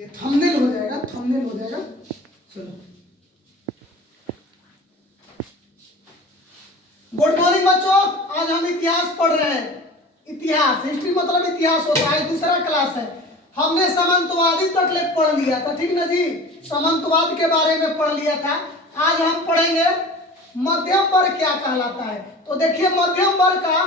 ये थंबनेल हो जाएगा, थंबनेल हो जाएगा। चलो, गुड मॉर्निंग बच्चों, आज हम इतिहास पढ़ रहे हैं। इतिहास, हिस्ट्री मतलब इतिहास होता है। दूसरा क्लास है। हमने सामंतवादी तक ले पढ़ लिया था, ठीक ना जी? सामंतवाद के बारे में पढ़ लिया था। आज हम पढ़ेंगे मध्यम वर्ग क्या कहलाता है। तो देखिए, मध्यम वर्ग का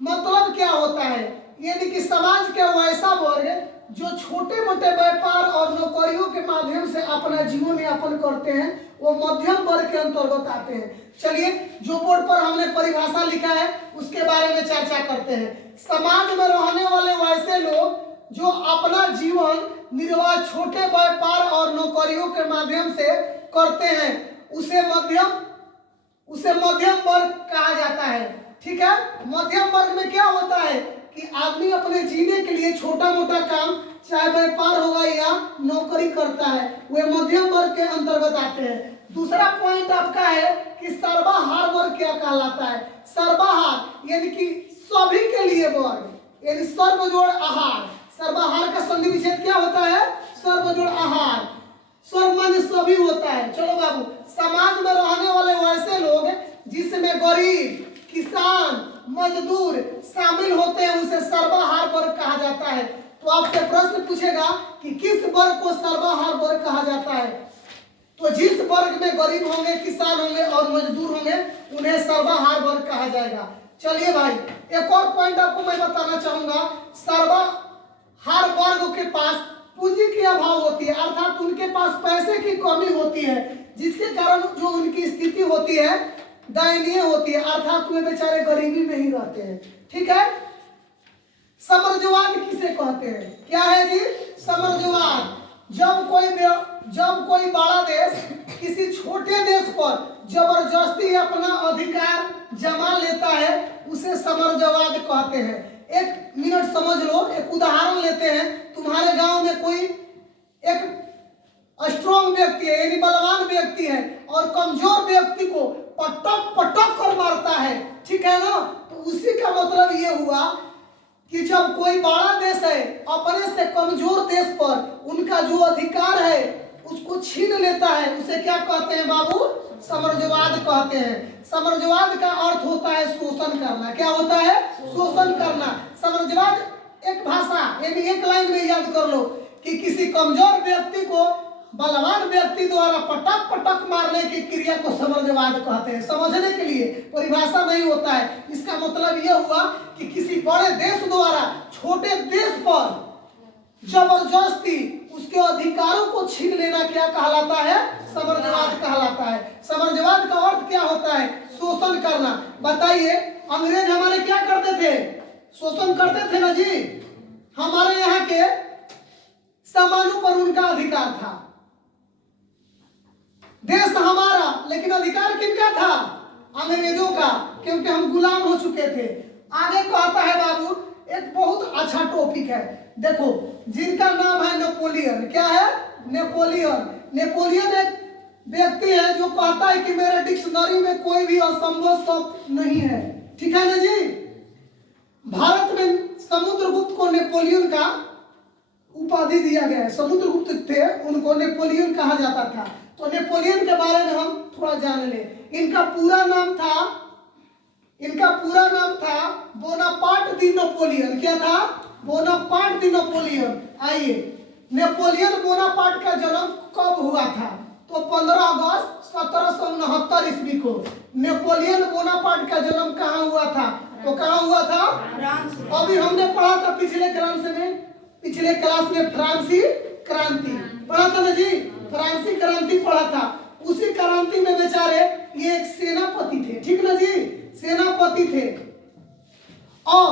मतलब क्या होता है, यानी कि समाज के वैसा वर्ग जो छोटे मोटे व्यापार और नौकरियों के माध्यम से अपना जीवन यापन करते हैं, वो मध्यम वर्ग के अंतर्गत आते हैं। चलिए, जो बोर्ड पर हमने परिभाषा लिखा है उसके बारे में चर्चा करते हैं। समाज में रहने वाले वैसे लोग जो अपना जीवन निर्वाह छोटे व्यापार और नौकरियों के माध्यम से करते हैं, उसे मध्यम वर्ग कहा जाता है। ठीक है, मध्यम वर्ग में क्या होता है कि आदमी अपने जीने के लिए छोटा मोटा काम, चाहे व्यापार होगा या नौकरी करता है, वे मध्यम वर्ग के अंतर्गत आते हैं। दूसरा पॉइंट आपका है कि सर्वाहार वर्ग क्या कहलाता है। सर्वाहार यानी कि सभी के लिए वर्ग, यानी सर्व जोड़ आहार। सर्वाहार का संधि विच्छेद क्या होता है? सर्व जोड़ आहार। सर्व माने सभी होता है। चलो बाबू, समाज में रहने वाले वैसे लोग जिसमें गरीब, किसान, मजदूर शामिल होते हैं, उसे सर्वाहार वर्ग कहा जाता है। तो आपसे प्रश्न पूछेगा कि किस वर्ग को सर्वाहार वर्ग कहा जाता है? तो जिस वर्ग में गरीब होंगे, किसान होंगे और मजदूर होंगे, उन्हें सर्वाहार वर्ग कहा जाएगा। चलिए भाई, एक और पॉइंट आपको मैं बताना चाहूंगा। सर्वाहार वर्ग के पास पूंजी की अभाव होती है, अर्थात उनके पास पैसे की कमी होती है, जिसके कारण जो उनकी स्थिति होती है दयनीय होती है, अर्थात वे बेचारे गरीबी में ही रहते हैं। ठीक है। साम्राज्यवाद किसे कहते हैं? क्या है जी? साम्राज्यवाद। जब कोई बड़ा देश किसी छोटे देश पर जबरदस्ती अपना अधिकार जमा लेता है, उसे साम्राज्यवाद कहते हैं। एक मिनट समझ लो, एक उदाहरण लेते हैं। तुम्हारे गांव में कोई एक स्ट्रॉन्ग व्यक्ति है, यानी बलवान व्यक्ति है, और कमजोर व्यक्ति को पटक पटक कर मारता है, ठीक है ना? तो उसी का मतलब ये हुआ कि जब कोई बड़ा देश है अपने से कमजोर देश पर उनका जो अधिकार है उसको छीन लेता है, उसे क्या कहते हैं बाबू? साम्राज्यवाद कहते हैं। साम्राज्यवाद का अर्थ होता है शोषण करना। क्या होता है? शोषण करना। साम्राज्यवाद एक भाषा, यानी एक लाइन में याद कर लो कि किसी कमजोर व्यक्ति को बलवान व्यक्ति द्वारा पटक पटक मारने की क्रिया को साम्राज्यवाद कहते हैं। समझने के लिए परिभाषा नहीं होता है। इसका मतलब यह हुआ कि किसी बड़े देश द्वारा छोटे देश पर जबरदस्ती उसके अधिकारों को छीन लेना क्या कहलाता है? साम्राज्यवाद कहलाता है। साम्राज्यवाद का अर्थ क्या होता है? शोषण करना। बताइए, अंग्रेज हमारे क्या करते थे? शोषण करते थे ना जी। हमारे यहाँ के सामानों पर उनका अधिकार था। देश हमारा, लेकिन अधिकार किनका था? अंग्रेजों का, क्योंकि हम गुलाम हो चुके थे। आगे कहता है बाबू, एक बहुत अच्छा टॉपिक है। देखो, जिनका नाम है नेपोलियन। क्या है? नेपोलियन। नेपोलियन एक व्यक्ति है जो कहता है कि मेरे डिक्शनरी में कोई भी असंभव शब्द नहीं है। ठीक है ना जी? भारत में समुद्रगुप्त को नेपोलियन का उपाधि दिया गया है। समुद्रगुप्त थे, उनको नेपोलियन कहा जाता था। तो नेपोलियन के बारे में हम थोड़ा जान लें। इनका पूरा नाम था बोनापार्ट दी नेपोलियन। क्या था? बोनापार्ट दी नेपोलियन। आइए, नेपोलियन बोनापार्ट का जन्म कब हुआ था? तो 15 अगस्त 1769 ईस्वी को नेपोलियन बोनापार्ट का जन्म कहाँ हुआ था? तो कहाँ हुआ था? अभी हमने पढ़ा था पिछले क्लास में फ्रांसी क्रांति पढ़ा था ना जी। फ्रांसी क्रांति पढ़ा था। उसी क्रांति में बेचारे ये एक सेनापति थे, ठीक ना जी? सेनापति थे। और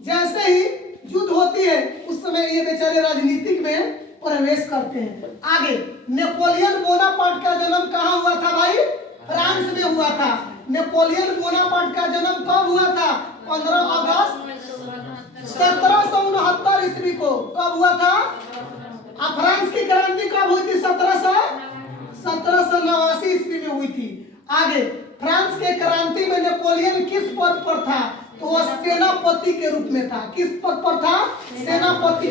जैसे ही युद्ध होती है उस समय ये बेचारे राजनीतिक में प्रवेश करते हैं। आगे, नेपोलियन बोनापार्ट का जन्म कहाँ हुआ था भाई? फ्रांस में हुआ था। नेपोलियन बोनापार्ट का जन्म कब हुआ था? 15 अगस्त 1769 ईस्वी को। कब हुआ था? फ्रांस की क्रांति कब हुई थी? 1789 ईस्वी में हुई थी। आगे, फ्रांस के क्रांति में नेपोलियन किस पद पर था? तो वह सेनापति के रूप में था। किस पद पर था? सेनापति।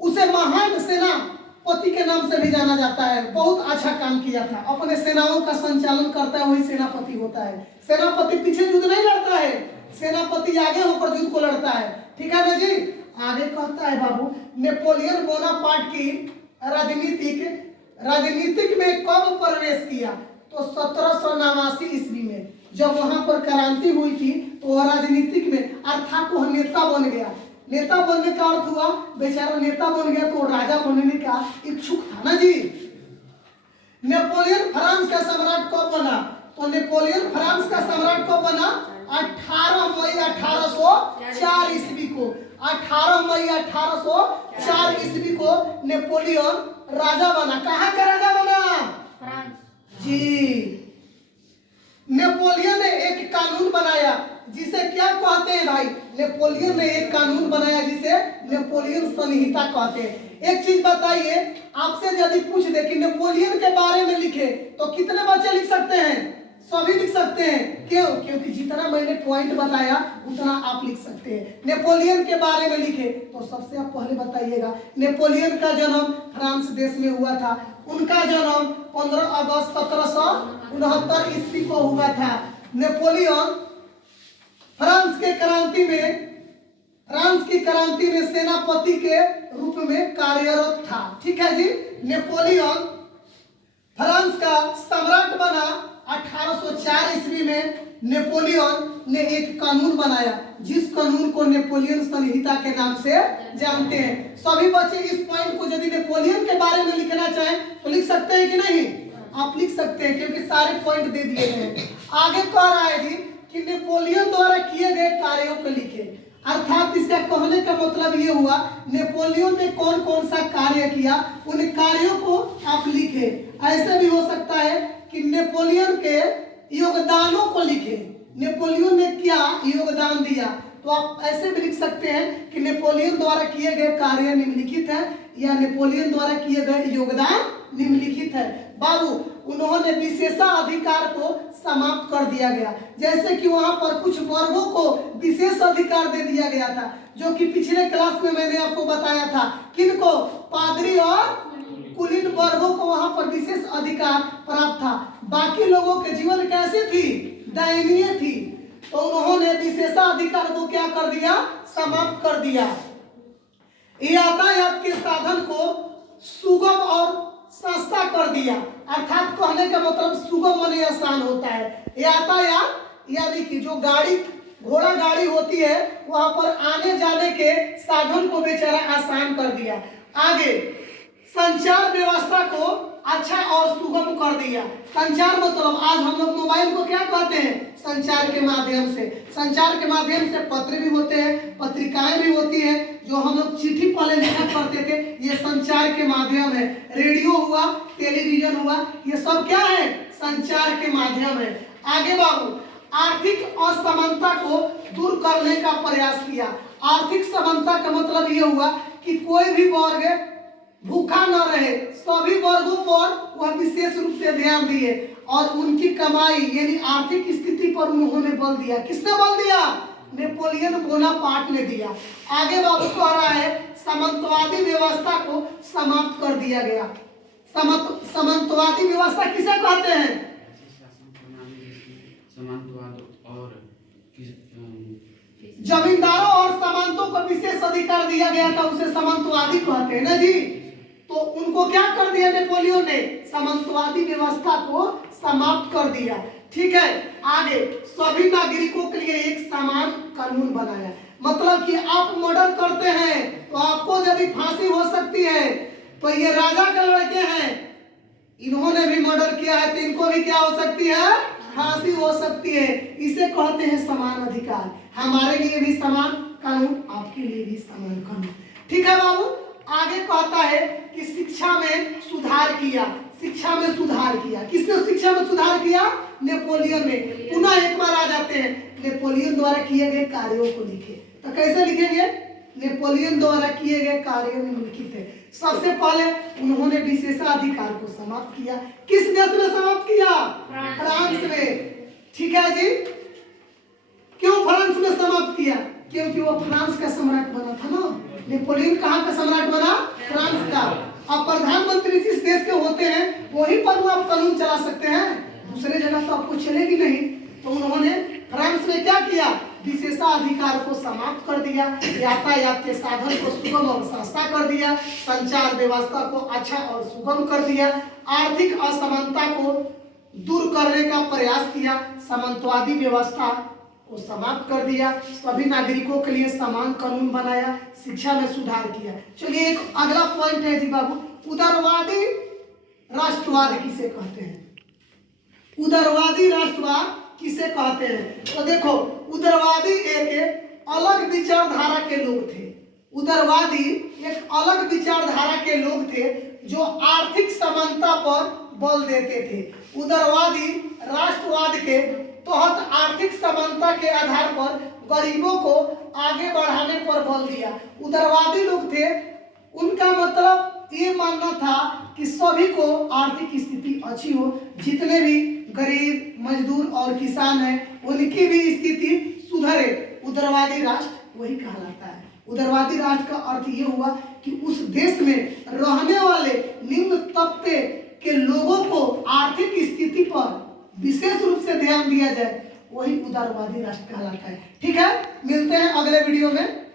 उसे महान सेनापति के नाम से भी जाना जाता है। बहुत अच्छा काम किया था, अपने सेनाओं का संचालन करता है वही सेनापति होता है। सेनापति पीछे युद्ध नहीं लड़ता है, सेनापति आगे होकर युद्ध को लड़ता है। ठीक है ना जी। आगे कहता है बाबू, नेपोलियन बोनापार्ट की राजनीतिक में कब प्रवेश किया? तो 1789 ईस्वी में जब वहां पर क्रांति हुई थी तो वह राजनीतिक में अर्थात वह नेता बन गया। नेता बनने का अर्थ हुआ बेचारा नेता बन गया तो राजा बनने का इच्छुक था ना जी। नेपोलियन फ्रांस का सम्राट कब बना? तो नेपोलियन फ्रांस का सम्राट कब बना? 18 मई 1804 ईस्वी को। 18 मई 1804 ईस्वी को नेपोलियन राजा बना। कहाँ का राजा बना? फ्रांस जी। नेपोलियन ने एक कानून बनाया जिसे क्या कहते हैं भाई? नेपोलियन ने एक कानून बनाया जिसे नेपोलियन संहिता कहते हैं। एक चीज बताइए, आपसे यदि पूछ दे कि नेपोलियन के बारे में लिखे तो कितने बच्चे लिख सकते हैं? सभी लिख सकते हैं। क्यों? क्योंकि जितना मैंने पॉइंट बताया उतना आप लिख सकते हैं। नेपोलियन के बारे में लिखे तो सबसे आप पहले बताइएगा, नेपोलियन का जन्म फ्रांस देश में हुआ था। उनका जन्म 15 अगस्त 1769 ईस्वी को हुआ था। नेपोलियन फ्रांस की क्रांति में सेनापति के रूप में कार्यरत था। ठीक है जी। नेपोलियन फ्रांस का सम्राट बना 1804 ईस्वी में। नेपोलियन ने एक कानून बनाया जिस कानून को नेपोलियन संहिता के नाम से जानते हैं। सभी बच्चे इस पॉइंट को यदि नेपोलियन के बारे में लिखना चाहें तो लिख सकते हैं कि नहीं? आप लिख सकते हैं क्योंकि सारे पॉइंट दे दिए गए हैं। आगे कह रहा है जी कि नेपोलियन द्वारा किए गए कार्यों को लिखे। अर्थात इसका कहने का मतलब ये हुआ नेपोलियन ने कौन कौन सा कार्य किया उन कार्यों को आप लिखे। ऐसे भी हो सकता है कि नेपोलियन के योगदानों को लिखे। नेपोलियन ने क्या योगदान दिया, तो आप ऐसे भी लिख सकते हैं कि नेपोलियन द्वारा किए गए कार्य निम्नलिखित है या नेपोलियन द्वारा किए गए योगदान निम्नलिखित है। बाबू, उन्होंने विशेषाधिकार को समाप्त कर दिया गया। जैसे कि वहां पर कुछ वर्गों को विशेष अधिकार दे दिया गया था, जो कि पिछले क्लास में मैंने आपको बताया था। किनको? पादरी और कुलीन वर्गों को वहां पर विशेष अधिकार प्राप्त था। बाकी लोगों के जीवन कैसे थी? दयनीय थी। तो उन्होंने विशेषाधिकार को क्या कर दिया? समाप्त कर दिया। यातायात के साधन को सुगम और सस्ता कर दिया। अर्थात कहने का मतलब सुगम माने आसान होता है। यातायात यानी कि जो गाड़ी घोड़ा गाड़ी होती है वहां पर आने जाने के साधन को बेचारा आसान कर दिया। आगे संचार व्यवस्था को अच्छा और सुगम कर दिया। संचार मतलब आज हम लोग मोबाइल को क्या कहते हैं? संचार के माध्यम से। संचार के माध्यम से पत्र भी होते हैं, पत्रिकाएं भी होती है। जो हम लोग चिट्ठी पहले लिखा करते थे ये संचार के माध्यम है। रेडियो हुआ, टेलीविजन हुआ, ये सब क्या है? संचार के माध्यम है। आगे बाबू, आर्थिक असमानता को दूर करने का प्रयास किया। आर्थिक समानता का मतलब ये हुआ कि कोई भी वर्ग भूखा न रहे, सभी वर्गों पर वह विशेष रूप से ध्यान दिए और उनकी कमाई यानी आर्थिक स्थिति पर उन्होंने बल दिया। किसने बल दिया? नेपोलियन बोनापार्ट ने दिया। आगे बाबू कह रहा है सामंतवादी व्यवस्था को समाप्त कर दिया गया। सामंतवादी व्यवस्था किसे कहते हैं? जमींदारों और सामंतों को विशेष अधिकार दिया गया था, उसे सामंतवादी कहते हैं ना जी। तो उनको क्या कर दिया नेपोलियन ने? सामंतवादी व्यवस्था को समाप्त कर दिया। ठीक है। आगे सभी नागरिकों के लिए एक समान कानून बनाया। मतलब कि आप मर्डर करते हैं तो आपको यदि फांसी हो सकती है, तो ये राजा के लड़के हैं, इन्होंने भी मर्डर किया है तो इनको भी क्या हो सकती है? फांसी हो सकती है। इसे कहते हैं समान अधिकार। हमारे लिए भी समान कानून, आपके लिए भी समान कानून। ठीक है बाबू। आगे कहता है कि शिक्षा में सुधार किया। शिक्षा में सुधार किया। किसने शिक्षा में सुधार किया? नेपोलियन ने। पुनः एक बार आ जाते हैं, नेपोलियन द्वारा किए गए कार्यों को लिखे। तो कैसे लिखेंगे? नेपोलियन द्वारा किए गए कार्यों में लिखित है। सबसे पहले उन्होंने विशेषाधिकार को समाप्त किया। किस देश में समाप्त किया? फ्रांस में। ठीक है जी। क्यों फ्रांस में समाप्त किया? क्योंकि वो फ्रांस का सम्राट बना था ना। नेपोलियन कहाँ का सम्राट बना? फ्रांस का। अब प्रधानमंत्री जिस देश के होते हैं वहीं पर आप कानून चला सकते हैं, दूसरे जगह तो आपको चलेगी नहीं। तो उन्होंने फ्रांस में क्या किया? विशेषाधिकार को समाप्त कर दिया, यातायात के साधन को सुगम और सस्ता कर दिया, संचार व्यवस्था को अच्छा और सुगम कर दिया, आर्थिक असमानता को दूर करने का प्रयास किया, सामंतवादी व्यवस्था को समाप्त कर दिया, सभी नागरिकों के लिए समान कानून बनाया, शिक्षा में सुधार किया। चलिए एक अगला पॉइंट है जी बाबू, उदारवादी राष्ट्रवाद किसे कहते हैं? उदारवादी राष्ट्रवाद किसे कहते हैं? तो देखो, उदारवादी एक अलग विचारधारा के लोग थे। उदारवादी एक अलग विचारधारा के लोग थे जो आर्थिक समानता पर बल देते थे। उदारवादी राष्ट्रवाद के तहत आर्थिक समानता के आधार पर गरीबों को आगे बढ़ाने पर बल दिया। उदारवादी लोग थे, उनका मतलब ये मानना था कि सभी को आर्थिक स्थिति अच्छी हो, जितने भी गरीब, मजदूर और किसान हैं उनकी भी स्थिति सुधरे। उदारवादी राष्ट्र वही कहलाता है। उदारवादी राष्ट्र का अर्थ ये हुआ कि उस देश में रहने वाले निम्न तबके के लोगों को आर्थिक स्थिति पर विशेष रूप से ध्यान दिया जाए, वही उदारवादी राष्ट्र कहलाता है। ठीक है, मिलते हैं अगले वीडियो में।